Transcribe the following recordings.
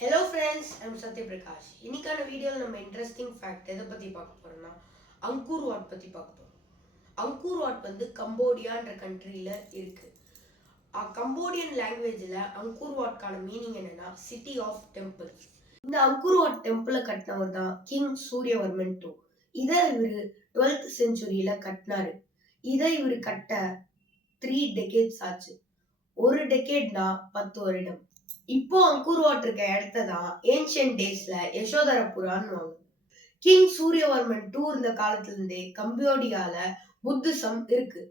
Hello friends I'm Sathyaprakash இன்னைக்கான வீடியோவில் நம்ம இன்ட்ரெஸ்டிங் ஃபேக்ட் எதை பற்றி பார்க்க போகிறோம்னா அங்கூர் வாட் பற்றி பார்க்க போகிறோம் அங்கூர் வாட் வந்து கம்போடியான்ற கண்ட்ரியில் இருக்குது கம்போடியன் லாங்குவேஜில் அங்கூர் வாட்கான மீனிங் என்னன்னா சிட்டி ஆஃப் டெம்பிள் இந்த அங்கூர் வாட் டெம்பிளை கட்டினவர் தான் கிங் சூரியவர்மன் டூ இதை இவர் டுவெல்த் செஞ்சுரியில் கட்டினாரு. இதை இவர் கட்ட த்ரீ டெக்கேட்ஸ் ஆச்சு. ஒரு டெக்கேட்னா பத்து வருடம். இப்போ அங்கூர் இருக்க இடத்த தான் ஏன்ஷியன் டேஸ்ல யசோதரபுரான்னு கிங் சூரியவர்மன் டூ இருந்த காலத்துல இருந்தே கம்பியோடியால புத்திசம் இருக்கு.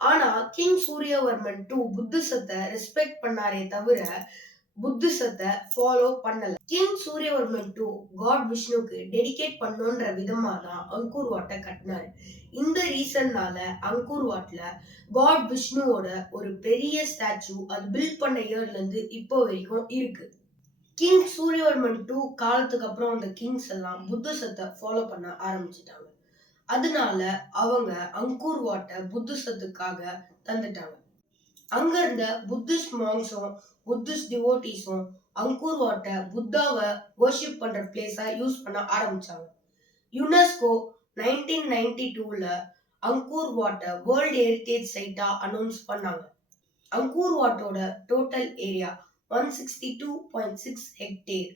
ஆனா கிங் சூரியவர்மன் டூ புத்திசத்தை ரெஸ்பெக்ட் பண்ணாரே தவிர புத்திசத்தை ஃபாலோ பண்ணல. கிங் சூரியவர்மன் டூ காட் விஷ்ணுக்கு டெடிகேட் பண்ணோன்ற விதமா தான் அங்கூர் வாட்டை கட்டினாரு. இந்த ரீசன்னால அங்கூர் வாட்ல காட் விஷ்ணுவோட ஒரு பெரிய ஸ்டாச்சு அது பில்ட் பண்ண இயர்ல இருந்து இப்போ வரைக்கும் இருக்கு. கிங் சூரியவர்மன் டூ காலத்துக்கு அப்புறம் அந்த கிங்ஸ் எல்லாம் புத்திசத்தை ஃபாலோ பண்ண ஆரம்பிச்சிட்டாங்க. அதனால அவங்க அங்கூர் வாட்டை புத்திசத்துக்காக தந்துட்டாங்க. அங்க இருந்த புத்திஸ்ட் மாங்ஸும் புத்திஸ்ட் டிவோட்டிஸும் அங்கூர் வாட்டை புத்தாவை வர்ஷிப் பண்ற பிளேஸா யூஸ் பண்ண ஆரம்பிச்சாங்க. யுனெஸ்கோ நைன்டீன் நைன்டி டூல அங்கூர் வாட்டை வேர்ல்டு ஹெரிட்டேஜ் சைட்டா அனௌன்ஸ் பண்ணாங்க. Angkor வாட்டோட total area one sixty two point six hectare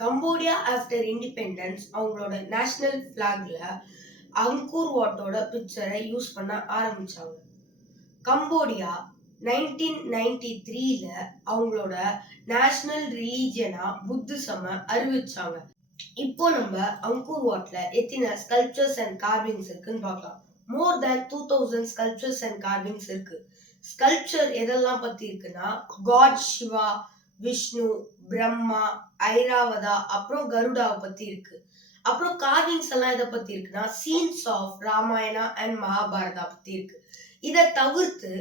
Cambodia after independence அவங்களோட நேஷனல் ஃபிளாக்ல அங்கூர் வாட்டோட பிக்சரை யூஸ் பண்ண ஆரம்பிச்சாங்க. கம்போடியா நைன்டீன் நைன்டி த்ரீல அவங்களோட நேஷனல் ரிலீஜியனா புத்திசம அறிவிச்சாங்க. இப்போ நம்ம அங்கூர் வாட்ல எத்தனை ஸ்கல்ப்சர்ஸ் அண்ட் கார்விங்ஸ் இருக்குன்னு பார்க்கலாம். More than two thousand sculptures and carvings இருக்கு. ஸ்கல்ப்சர் எதெல்லாம் பத்தி இருக்குன்னா காட் சிவா விஷ்ணு பிரம்மா ஐராவதா அப்புறம் கருடாவை பத்தி இருக்கு. அப்புறம் கார்விங்ஸ் எல்லாம் எதை பத்தி இருக்குன்னா scenes of Ramayana and Mahabharata பத்தி இருக்கு. இதை தவிர்த்து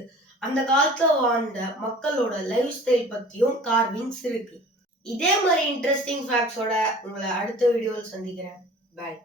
அந்த காலத்துல வாழ்ந்த மக்களோட லைஃப் ஸ்டைல் பத்தியும் கார்விங்ஸ் இருக்கு இதே மாதிரி இன்ட்ரெஸ்டிங் ஃபேக்ட்ஸோட உங்களை அடுத்த வீடியோவில் சந்திக்கிறேன். பாய்